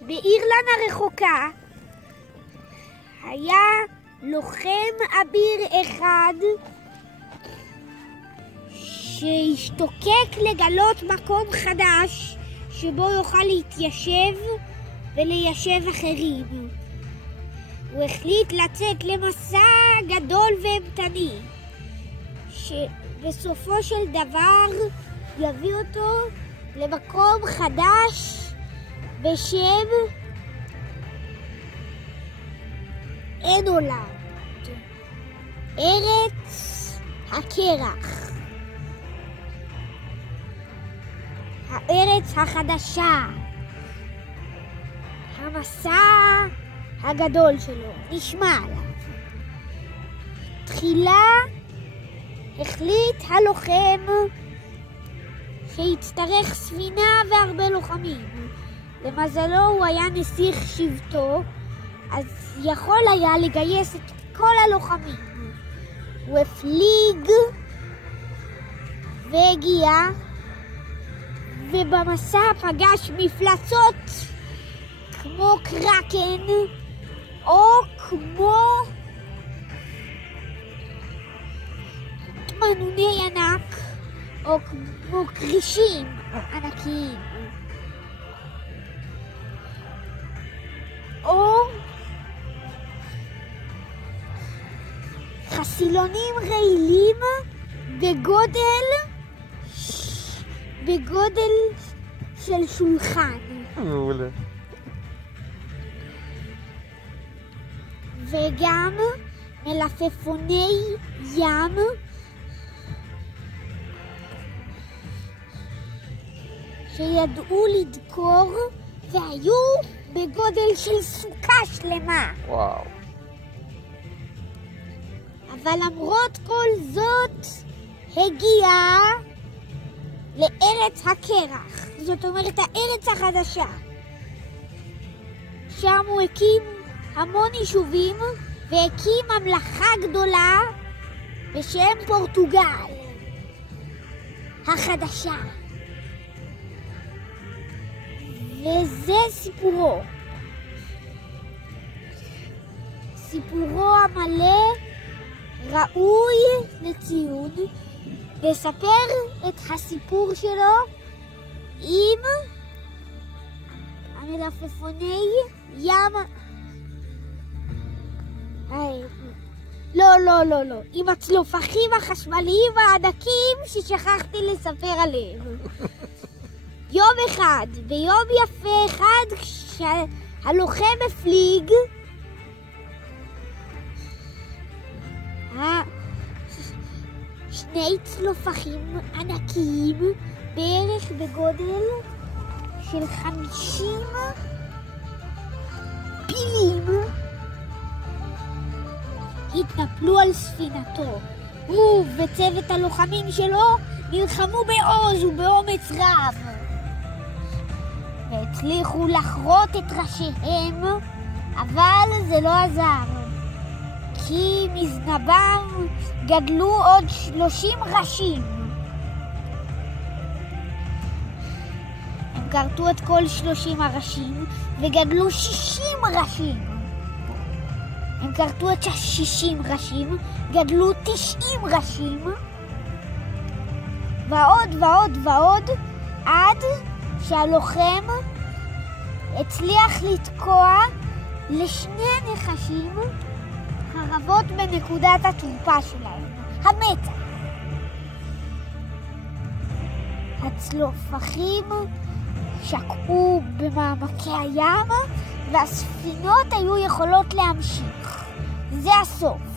באירלנד הרחוקה היה לוחם אביר אחד שהשתוקק לגלות מקום חדש שבו יוכל להתיישב וליישב אחרים. הוא החליט לצאת למסע גדול ואימתני שבסופו של דבר יביא אותו למקום חדש בשם אנולנד, ארץ הקרח, הארץ החדשה, המסע הגדול שלו. נשמע עליו. תחילה החליט הלוחם שיצטרך ספינה והרבה לוחמים. למזלו הוא היה נסיך שבטו, אז יכול היה לגייס את כל הלוחמים. הוא הפליג והגיע, ובמסע פגש מפלצות כמו קרקן או כמו תמנוני ענק או כמו קרישים ענקיים או חסילונים רעילים בגודל של שולחן. מעולה. וגם מלפפוני ים שידעו לדקור והיו בגודל של סוכה שלמה. וואו. אבל למרות כל זאת הגיע לארץ הקרח, זאת אומרת הארץ החדשה. שם הוא הקים המון יישובים והקים ממלכה גדולה בשם פורטוגל החדשה. וזה סיפורו. סיפורו המלא ראוי לציון. נספר את הסיפור שלו עם המלפפוני ים. לא. עם הצלופחים החשמליים הענקים ששכחתי לספר עליהם. יום אחד, ביום יפה אחד, כשהלוחם הפליג, שני צלופחים ענקיים, בערך בגודל של 50 פילים, התנפלו על ספינתו. הוא וצוות הלוחמים שלו נלחמו בעוז ובאומץ רב והצליחו לחרות את ראשיהם, אבל זה לא עזר, כי מזנבם גדלו עוד 30 ראשים. הם כרתו את כל 30 הראשים וגדלו 60 ראשים. הם כרתו את 60 ראשים, גדלו 90 ראשים, ועוד, עד שהלוחם הצליח לתקוע לשני נחשים חרבות בנקודת התורפה שלהם, המתח. הצלופחים שקעו במעמקי הים והספינות היו יכולות להמשיך. זה הסוף.